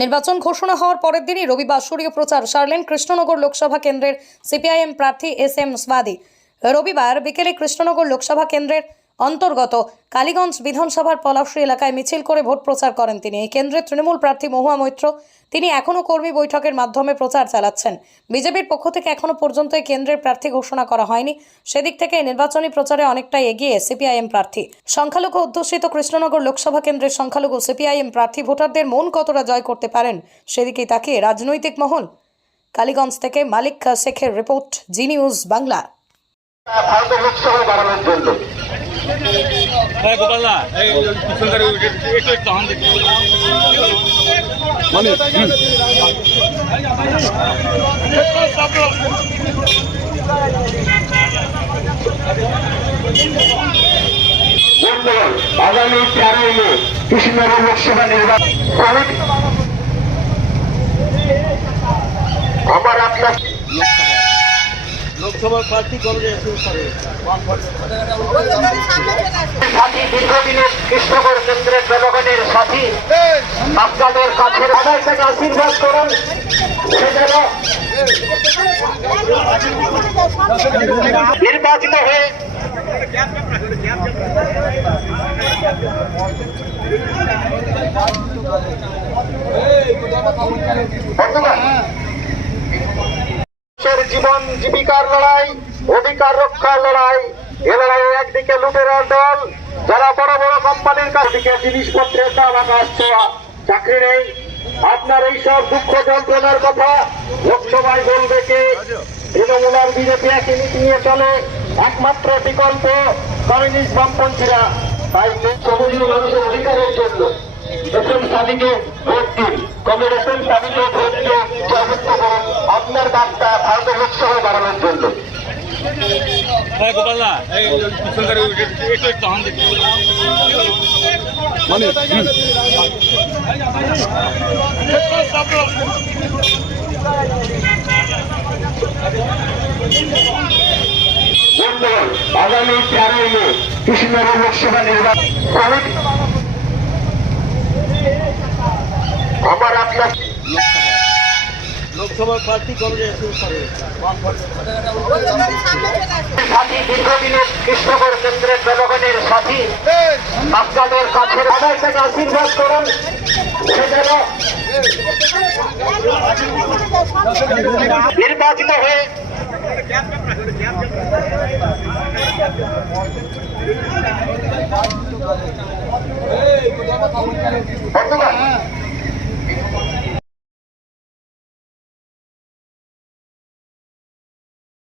নির্বাচন ঘোষণা হওয়ার পরের দিনই রবিবার সূর্য প্রচার সারলেন কৃষ্ণনগর লোকসভা কেন্দ্রের সিপিআইএম প্রার্থী এস.এম. স্বাদি। রবিবার বিকেলে কৃষ্ণনগর লোকসভা কেন্দ্রের অন্তর্গত কালীগঞ্জ বিধানসভার পলাশী এলাকায় মিছিল করে ভোট প্রচার করেন তিনি। এই কেন্দ্রের তৃণমূল প্রার্থী মহুয়া মৈত্র তিনি এখনও কর্মী বৈঠকের মাধ্যমে প্রচার চালাচ্ছেন। বিজেপির পক্ষ থেকে এখনও পর্যন্ত এই কেন্দ্রের প্রার্থী ঘোষণা করা হয়নি। সেদিক থেকে নির্বাচনী প্রচারে অনেকটাই এগিয়ে সিপিআইএম প্রার্থী। সংখ্যালঘু অধ্যুষিত কৃষ্ণনগর লোকসভা কেন্দ্রের সংখ্যালঘু সিপিআইএম প্রার্থী ভোটারদের মন কতটা জয় করতে পারেন সেদিকেই তাকিয়ে রাজনৈতিক মহল। কালীগঞ্জ থেকে মালিক শেখের রিপোর্ট, জি নিউজ বাংলা। আগামী 13 মে কৃষ্ণনগর লোকসভা নির্বাচন আমার আপনার লোকসভা প্রার্থী কংগ্রেস সাথী দীর্ঘদিনের কৃষ্ণনগর কেন্দ্রের জনগণের সাথী আপনাদের কাছে সবাই থেকে আশীর্বাদ করুন সে যেন নির্বাচিত হয়ে জীবন জীবিকার লড়াই, অধিকার রক্ষার লড়াই। এ লড়াইয়ে একদিকে লুটেরার দল যারা বড় বড় কোম্পানির কাছ থেকে জিনিসপত্রের দাম আকাশ ছোঁয়া, চাকরি নেই। আপনার এইসব দুঃখ যন্ত্রণার কথা লোকসভায় বলবে কে? তৃণমূল আর বিজেপি একই নীতি নিয়ে চলে, একমাত্র বিকল্প কমিউনিস্ট বামপন্থীরা। তাই সবুজ মানুষের অধিকারের জন্য এস.এম. স্বামীকে ভোট দিন, কমরেড এস.এম. স্বামীকে ভোট দিয়ে জয়যুক্ত করুন আপনার বার্তা ভারতের লোকসভায় বাড়ানোর জন্য। আগামী 13 মে কৃষ্ণনগর লোকসভা নির্বাচন আমার আপনার লোকসভা প্রার্থী কংগ্রেস সাথী দীর্ঘদিনের কৃষ্ণনগর কেন্দ্রের জনগণের সাথী আপনাদের কাছে সবাই থেকে আশীর্বাদ করুন সে যেন নির্বাচিত হয়ে বন্ধুগণ